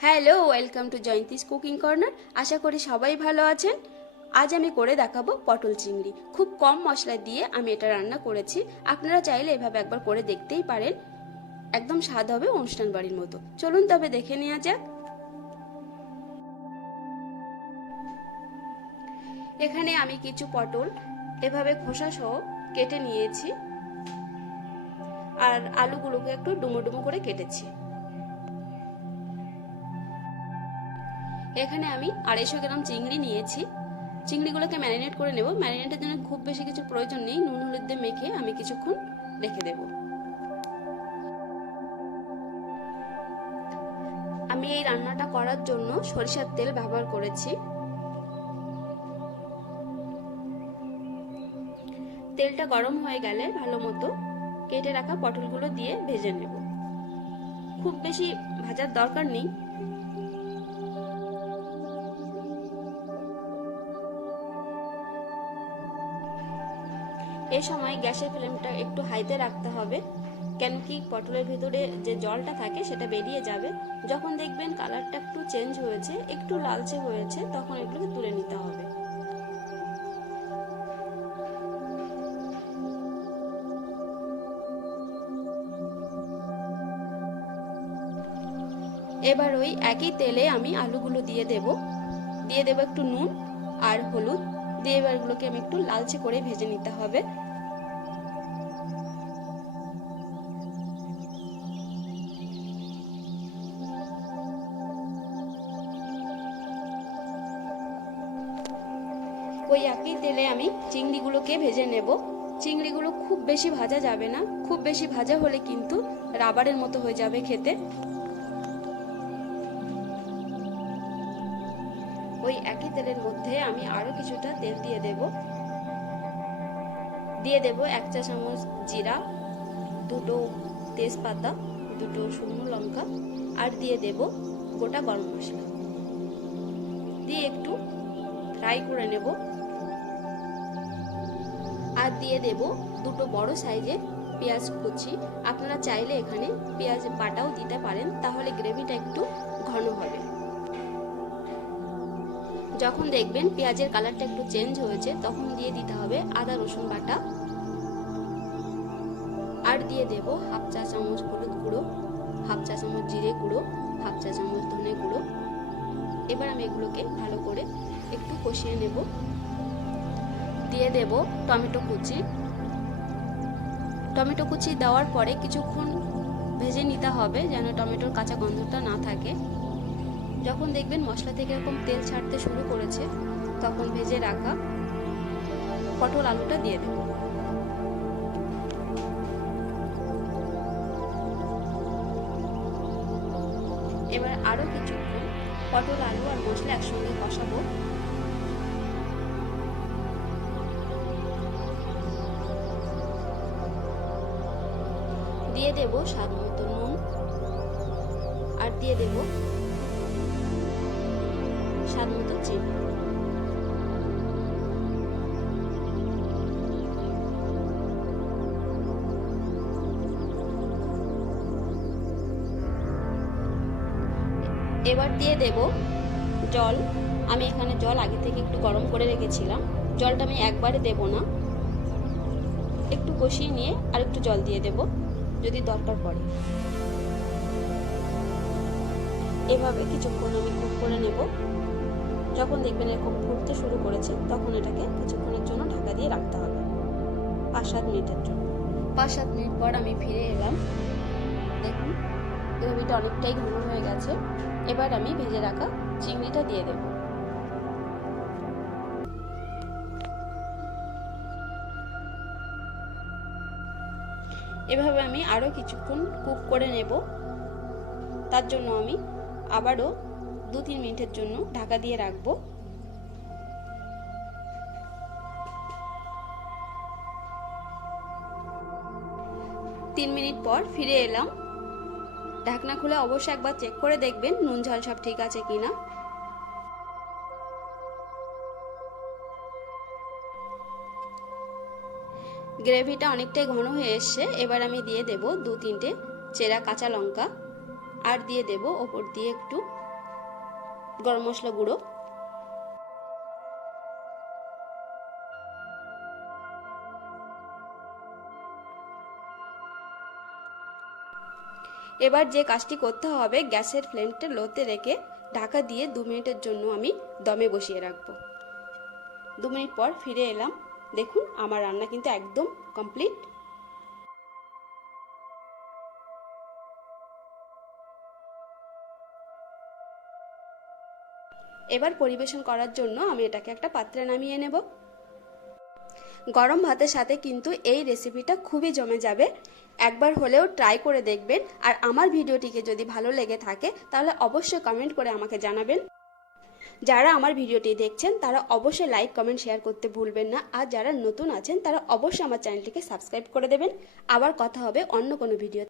Hello, welcome to Jayanti's cooking corner. আশা করি সবাই ভালো আছেন। আজ আমি করে দেখাবো পটল চিংড়ি। খুব কম মশলা দিয়ে আমি এটা রান্না করেছি। আপনারা চাইলে এভাবে একবার করে দেখতেই পারেন। একদম স্বাদ হবে অনুষ্ঠান বাড়ির মতো। চলুন তবে দেখে নেওয়া যাক। এখানে আমি কিছু পটল এভাবে খোসা সহ কেটে নিয়েছি, আর আলুগুলোকে একটু ডুমো ডুমো করে কেটেছি। এখানে আমি 250 গ্রাম চিংড়ি নিয়েছি। চিংড়িগুলোকে ম্যারিনেট করে নেব। ম্যারিনেটের জন্য খুব বেশি কিছু প্রয়োজন নেই, নুন হলুদ দিয়ে মেখে আমি কিছুক্ষণ রেখে দেব। আমি এই রান্নাটা করার জন্য সরিষার তেল ব্যবহার করেছি। তেলটা গরম হয়ে গেলে ভালো মতো কেটে রাখা পটলগুলো দিয়ে ভেজে নেব। খুব বেশি ভাজার দরকার নেই। এই সময় গ্যাসের ফ্লেমটা একটু হাইতে রাখতে হবে, কেন কি পটলের ভিতরে যে জলটা থাকে সেটা বেরিয়ে যাবে। যখন দেখবেন কালারটা একটু চেঞ্জ হয়েছে, একটু লালচে হয়েছে, তখন এগুলোকে তুলে নিতে হবে। এবার ওই একই তেলে আমি আলুগুলো দিয়ে দেব একটু নুন আর হলুদ দিয়ে। এবার এগুলোকে আমি একটু লালচে করে ভেজে নিতে হবে। ওই একই তেলে আমি চিংড়িগুলোকে ভেজে নেব। চিংড়িগুলো খুব বেশি ভাজা যাবে না, খুব বেশি ভাজা হলে কিন্তু রাবারের মতো হয়ে যাবে খেতে। ওই একই তেলের মধ্যে আমি আরো কিছুটা তেল দিয়ে দেব 1 চা চামচ জিরা, 2টো তেজপাতা, 2টো শুকনো লঙ্কা, আর দিয়ে দেব গোটা গরম মশলা দিয়ে একটু ফ্রাই করে নেব। আর দিয়ে দেব 2টো বড় সাইজের পেঁয়াজ কুচি। আপনারা চাইলে এখানে পেঁয়াজ বাটাও দিতে পারেন, তাহলে গ্রেভিটা একটু ঘন হবে। যখন দেখবেন পেঁয়াজের কালারটা একটু চেঞ্জ হয়েছে, তখন দিয়ে দিতে হবে আদা রসুন বাটা। আর দিয়ে দেব 1/2 চা চামচ হলুদ গুঁড়ো, 1/2 চা চামচ জিরে গুঁড়ো, 1/2 চা চামচ ধনে গুঁড়ো। এবার আমি এগুলোকে ভালো করে একটু কষিয়ে নেব। দিয়ে দেব টমেটো কুচি। টমেটো কুচি দেওয়ার পরে কিছুক্ষণ ভেজে নিতে হবে, যেন টমেটোর কাঁচা গন্ধটা না থাকে। যখন দেখবেন মশলা থেকে এরকম তেল ছাড়তে শুরু করেছে, তখন ভেজে রাখা পটল আলুটা দিয়ে দেব। এবার আরো কিছুক্ষণ পটল আলু আর মশলা একসঙ্গে কষাবো। দিয়ে দেব স্বাদ মতো নুন, আর দিয়ে দেব স্বাদ মতো চিনি। এবার দিয়ে দেব জল। আমি এখানে জল আগে থেকে একটু গরম করে রেখেছিলাম। জলটা আমি একবারে দেব না, একটু কষিয়ে নিয়ে আর একটু জল দিয়ে দেব যদি দরকার পড়ে। এভাবে কিছুক্ষণ আমি কুক করে নেব। যখন দেখবেন এরকম ফুটতে শুরু করেছে, তখন এটাকে কিছুক্ষণের জন্য ঢাকা দিয়ে রাখতে হবে, 5-7 মিনিটের জন্য। 5-7 মিনিট পর আমি ফিরে এলাম। দেখুন গ্রেভিটা অনেকটাই ঘন হয়ে গেছে। এবার আমি ভেজে রাখা চিংড়িটা দিয়ে দেব। এভাবে আমি আরো কিছুক্ষণ কুক করে নেব। তার জন্য আমি আবারও 2-3 মিনিটের জন্য ঢাকা দিয়ে রাখবো। 3 মিনিট পর ফিরে এলাম। ঢাকনা খুলে অবশ্যই একবার চেক করে দেখবেন নুন ঝাল সব ঠিক আছে কিনা। গ্রেভিটা অনেকটাই ঘন হয়ে এসছে। এবার আমি দিয়ে দেব 2-3টে চেরা কাঁচা লঙ্কা, আর দিয়ে দেব ওপর দিয়ে একটু গরম মশলা গুঁড়ো, এবার যে কাজটি করতে হবে, গ্যাসের ফ্লেমটা লোতে রেখে ঢাকা দিয়ে 2 মিনিটের জন্য আমি দমে বসিয়ে রাখবো। 2 মিনিট পর ফিরে এলাম। দেখুন আমার রান্না কিন্তু একদম কমপ্লিট। এবার পরিবেশন করার জন্য আমি এটাকে একটা পাত্রে নামিয়ে নেব। গরম ভাতের সাথে কিন্তু এই রেসিপিটা খুবই জমে যাবে। একবার হলেও ট্রাই করে দেখবেন। আর আমার ভিডিওটিকে যদি ভালো লেগে থাকে তাহলে অবশ্যই কমেন্ট করে আমাকে জানাবেন। যারা আমার ভিডিওটি দেখছেন তারা অবশ্যই লাইক, কমেন্ট, শেয়ার করতে ভুলবেন না। আর যারা নতুন আছেন তারা অবশ্যই আমার চ্যানেলটিকে সাবস্ক্রাইব করে দেবেন। আবার কথা হবে অন্য কোনো ভিডিও।